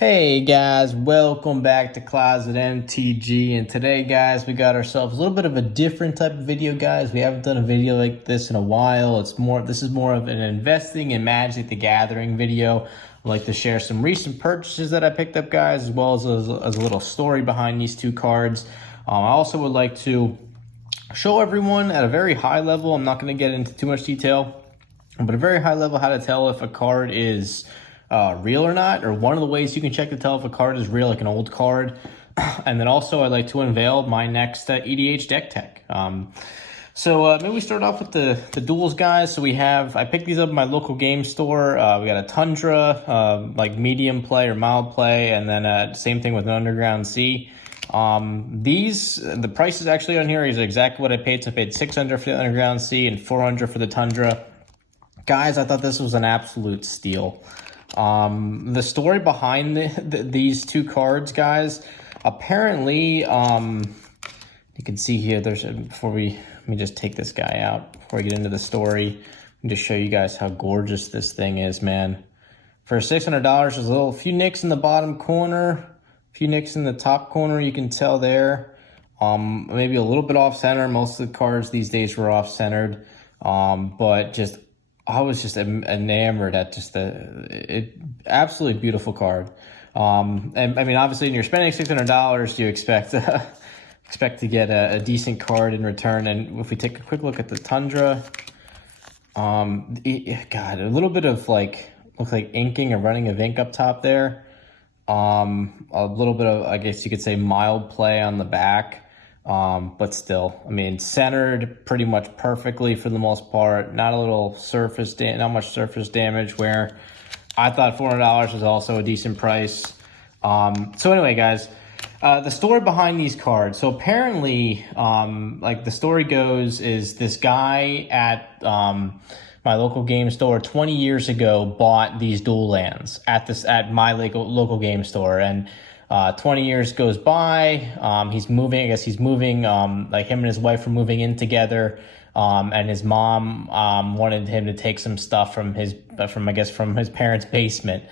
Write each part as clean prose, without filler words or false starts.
Hey guys, welcome back to Closet MTG, and today guys we got ourselves a little bit of a different type of video. Guys, we haven't done a video like this in a while. This is more of an investing in Magic the Gathering video. I'd like to share some recent purchases that I picked up, guys, as well as a little story behind these two cards. I also would like to show everyone at a very high level, I'm not going to get into too much detail, but a very high level, how to tell if a card is real or not, or one of the ways you can check to tell if a card is real, like an old card. And then also I'd like to unveil my next EDH deck tech. Maybe we start off with the Duels, guys. So I picked these up in my local game store. We got a Tundra, like medium play or mild play, and then same thing with an Underground Sea. The prices actually on here is exactly what I paid. So I paid $600 for the Underground Sea and $400 for the Tundra. Guys, I thought this was an absolute steal. The story behind these two cards, guys, apparently, you can see here, let me just take this guy out before I get into the story and just show you guys how gorgeous this thing is, man. For $600, there's a few nicks in the bottom corner, a few nicks in the top corner, you can tell there. Maybe a little bit off-center. Most of the cards these days were off-centered, but I was just enamored at just absolutely beautiful card. And I mean, obviously, when you're spending $600, you expect to get a decent card in return. And if we take a quick look at the Tundra, God, a little bit of looks like inking or running of ink up top there. A little bit of, I guess you could say, mild play on the back. But still, I mean, centered pretty much perfectly for the most part. Not much surface damage, where I thought $400 was also a decent price. So anyway, guys, the story behind these cards. So apparently, like the story goes, is this guy at my local game store 20 years ago bought these dual lands at my local game store, and 20 years goes by. He's moving. I guess he's moving. Like him and his wife are moving in together. And his mom wanted him to take some stuff from his parents' basement.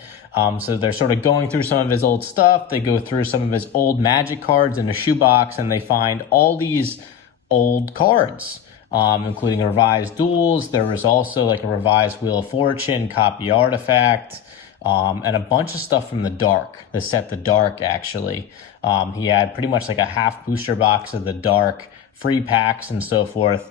So they're sort of going through some of his old stuff. They go through some of his old Magic cards in a shoebox, and they find all these old cards, including a revised Duels. There was also like a revised Wheel of Fortune, copy artifact. And a bunch of stuff from the Dark, the set The Dark, actually. He had pretty much like a half booster box of the Dark, free packs and so forth.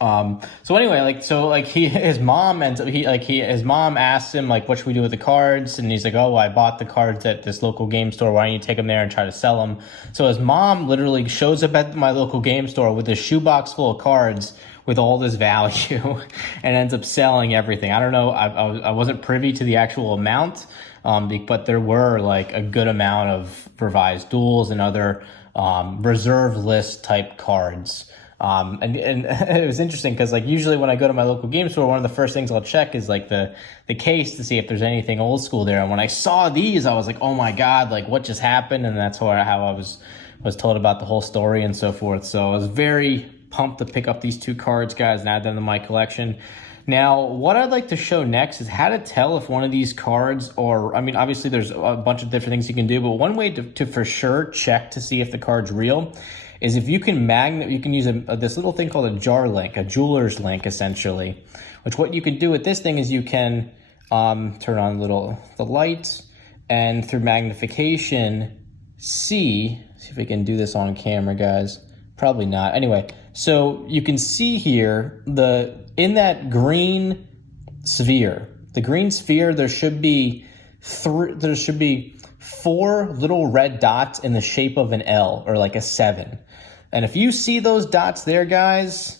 So anyway, his mom asks him, like, what should we do with the cards? And he's like, oh, well, I bought the cards at this local game store. Why don't you take them there and try to sell them? So his mom literally shows up at my local game store with a shoebox full of cards with all this value and ends up selling everything. I don't know. I wasn't privy to the actual amount, but there were like a good amount of revised Duels and other reserve list type cards. And it was interesting because like usually when I go to my local game store, one of the first things I'll check is like the case to see if there's anything old school there. And when I saw these, I was like, oh my God, like what just happened? And that's how I was told about the whole story and so forth. So I was very pumped to pick up these two cards, guys, and add them to my collection. Now, what I'd like to show next is how to tell if one of these cards I mean, obviously there's a bunch of different things you can do, but one way to for sure check to see if the card's real is if you can use this little thing called a jar link, a jeweler's link, essentially. Which what you can do with this thing is you can turn on the lights, and through magnification, see if we can do this on camera, guys. Probably not. Anyway, so you can see here in that green sphere, there should be four little red dots in the shape of an L, or like a 7. And if you see those dots there, guys,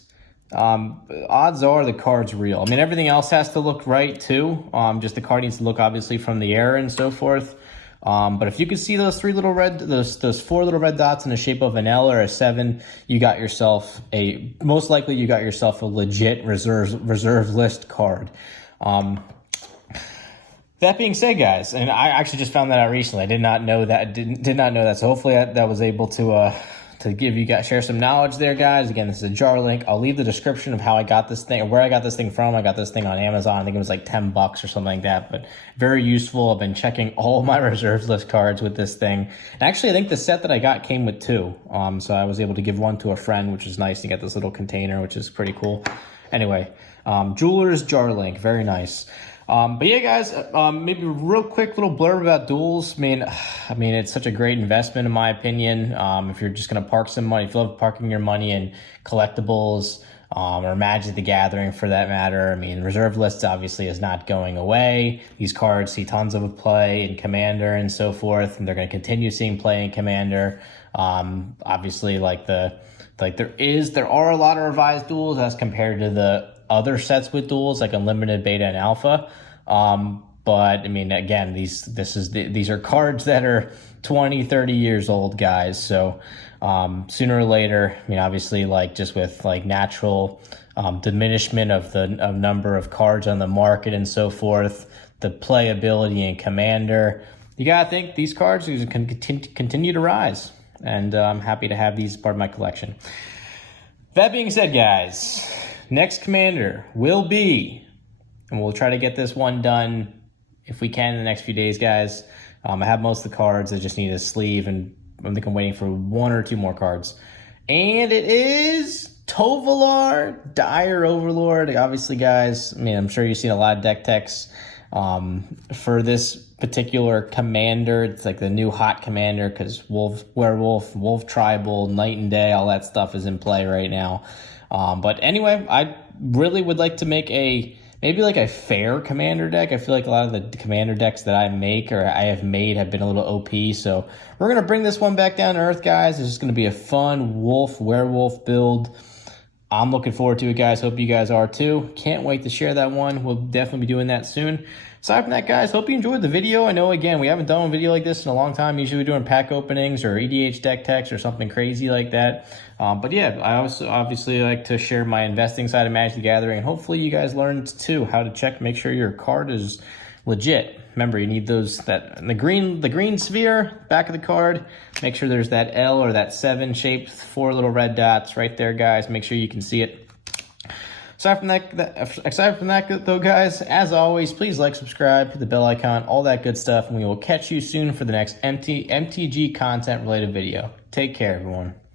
odds are the card's real. I mean, everything else has to look right too. Just the card needs to look obviously from the air and so forth. But if you can see those four little red dots in the shape of an L or a 7, most likely you got yourself a legit reserve list card. That being said, guys, and I actually just found that out recently. I did not know that. So hopefully that was able to to give you guys, share some knowledge there, guys. Again, this is a jar link. I'll leave the description of how I got this thing, or where I got this thing from. I got this thing on Amazon. I think it was like $10 or something like that, but very useful. I've been checking all my reserve list cards with this thing. And actually, I think the set that I got came with 2. So I was able to give one to a friend, which is nice to get this little container, which is pretty cool. Anyway, Jeweler's jar link, very nice. But yeah, guys, maybe a real quick little blurb about Duels. I mean, it's such a great investment in my opinion. If you're just going to park some money, if you love parking your money in collectibles, or Magic the Gathering for that matter. I mean, reserve lists obviously is not going away. These cards see tons of play in Commander and so forth, and they're going to continue seeing play in Commander. Obviously, there are a lot of revised Duels as compared to the other sets with Duels, like Unlimited, Beta, and Alpha. But I mean, again, these are cards that are 20, 30 years old, guys. So sooner or later, I mean, obviously, like just with like natural diminishment of the number of cards on the market and so forth, the playability in Commander, you gotta think these cards can continue to rise. And I'm happy to have these as part of my collection. That being said, guys, next Commander will be, and we'll try to get this one done if we can in the next few days, guys. I have most of the cards. I just need a sleeve, and I think I'm waiting for 1 or 2 more cards. And it is Tovolar, Dire Overlord. Obviously, guys, I mean, I'm sure you've seen a lot of deck techs for this particular commander. It's like the new hot commander because Wolf, Werewolf, Wolf Tribal, Night and Day, all that stuff is in play right now. But anyway, I really would like to make maybe like a fair commander deck. I feel like a lot of the commander decks that I make or I have made have been a little OP. So we're going to bring this one back down to earth, guys. It's just going to be a fun Wolf, Werewolf build. I'm looking forward to it, guys. Hope you guys are too. Can't wait to share that one. We'll definitely be doing that soon. Aside from that, guys, hope you enjoyed the video. I know, again, we haven't done a video like this in a long time. Usually we're doing pack openings or EDH deck techs or something crazy like that. But yeah, I also obviously like to share my investing side of Magic the Gathering. And hopefully you guys learned too how to check, make sure your card is legit. Remember, you need the green sphere, back of the card. Make sure there's that L or that 7 shaped 4 little red dots right there, guys. Make sure you can see it. Aside from that, though, guys, as always, please like, subscribe, hit the bell icon, all that good stuff, and we will catch you soon for the next MTG content-related video. Take care, everyone.